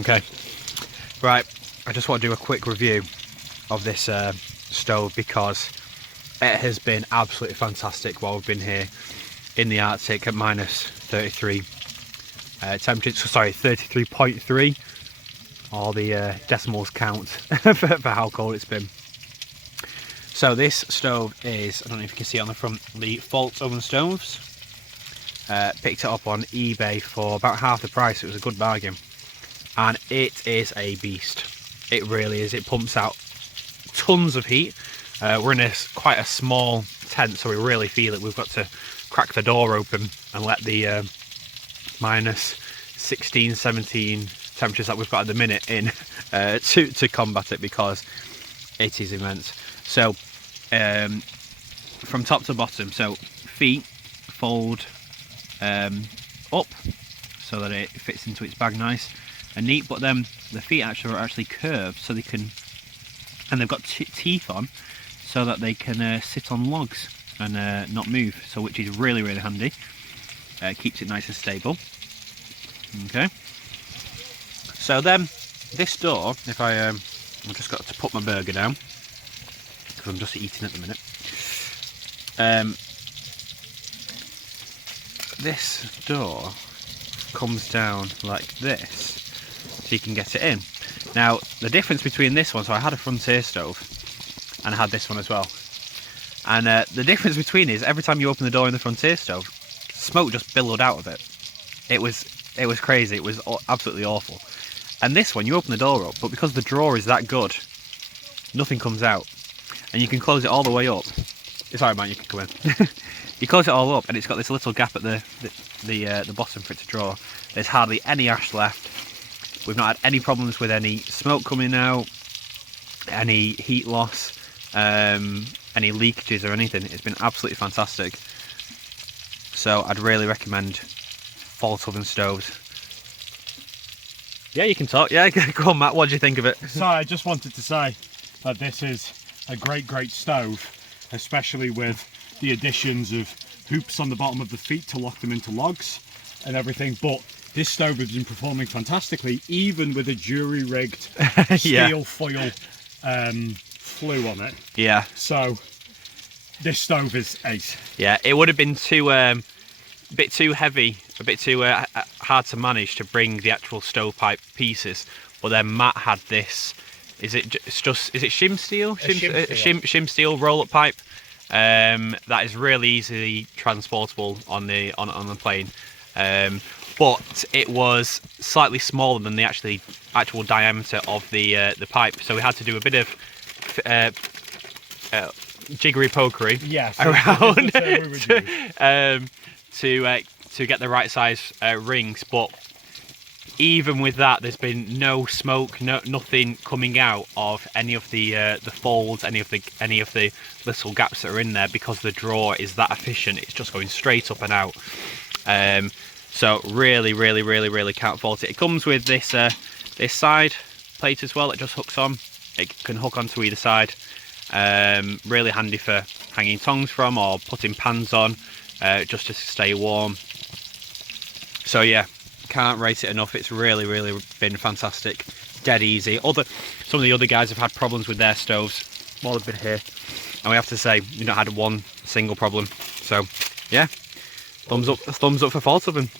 Okay, right, I just want to do a quick review of this stove because it has been absolutely fantastic while we've been here in the Arctic at minus 33 temperature, sorry, 33.3. All the decimals count for how cold it's been. So this stove is, I don't know if you can see it on the front, the Faltoven stoves. Picked it up on eBay for about half the price. It was a good bargain, and it is a beast. It really is. It pumps out tons of heat. We're in quite a small tent, so we really feel it. We've got to crack the door open and let the minus 16, 17 temperatures that we've got at the minute in to combat it, because it is immense. So from top to bottom, so feet fold up so that it fits into its bag nice and neat, but then the feet are actually curved, so they can, and they've got teeth on so that they can sit on logs and not move, so which is really handy. Keeps it nice and stable. Okay, so then this door, if I've just got to put my burger down because I'm just eating at the minute. This door comes down like this, so you can get it in. Now the difference between this one, so I had a Frontier stove and I had this one as well, and the difference between is every time you open the door in the Frontier stove, smoke just billowed out of it. It was crazy. It was absolutely awful. And this one, you open the door up, but because the drawer is that good, nothing comes out, and you can close it all the way up. It's alright, man, you can come in. You close it all up, and it's got this little gap at the bottom for it to draw. There's hardly any ash left. We've not had any problems with any smoke coming out, any heat loss, any leakages or anything. It's been absolutely fantastic. So I'd really recommend Faltoven stoves. Yeah, you can talk. Yeah, go on, Matt. What do you think of it? So I just wanted to say that this is a great stove, especially with the additions of hoops on the bottom of the feet to lock them into logs and everything. But this stove has been performing fantastically, even with a jury-rigged steel foil flue on it. Yeah. So this stove is ace. Yeah, it would have been too a bit too heavy, a bit too hard to manage to bring the actual stovepipe pieces. But then Matt had this. Is it shim steel? Shim steel roll-up pipe. That is really easily transportable on the plane. But it was slightly smaller than the actual diameter of the pipe, so we had to do a bit of jiggery pokery around to get the right size rings. But even with that, there's been no smoke, nothing coming out of any of the folds, any of the little gaps that are in there, because the drawer is that efficient. It's just going straight up and out. So really can't fault it. It comes with this this side plate as well. It just hooks on. It can hook onto either side. Really handy for hanging tongs from or putting pans on, just to stay warm. So yeah, can't rate it enough. It's really been fantastic. Dead easy. Some of the other guys have had problems with their stoves while they've been here, and we have to say we've not had one single problem. So yeah, thumbs up for Faltoven.